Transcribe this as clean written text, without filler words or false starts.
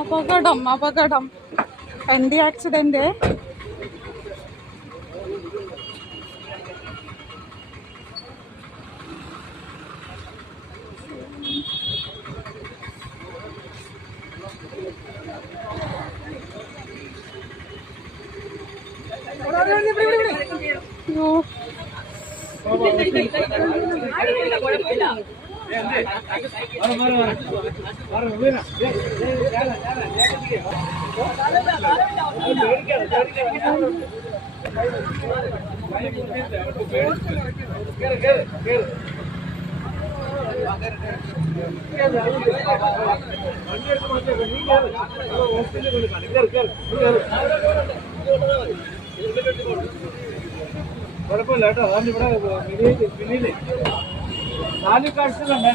അപകടം അപകടം എന്ത് ആക്സിഡന്റ് കുഴപ്പമില്ല കേട്ടോ. അതുകൊണ്ട് ഇവിടെ പിന്നിലേ 4 കാഴ്ചകളുണ്ട്.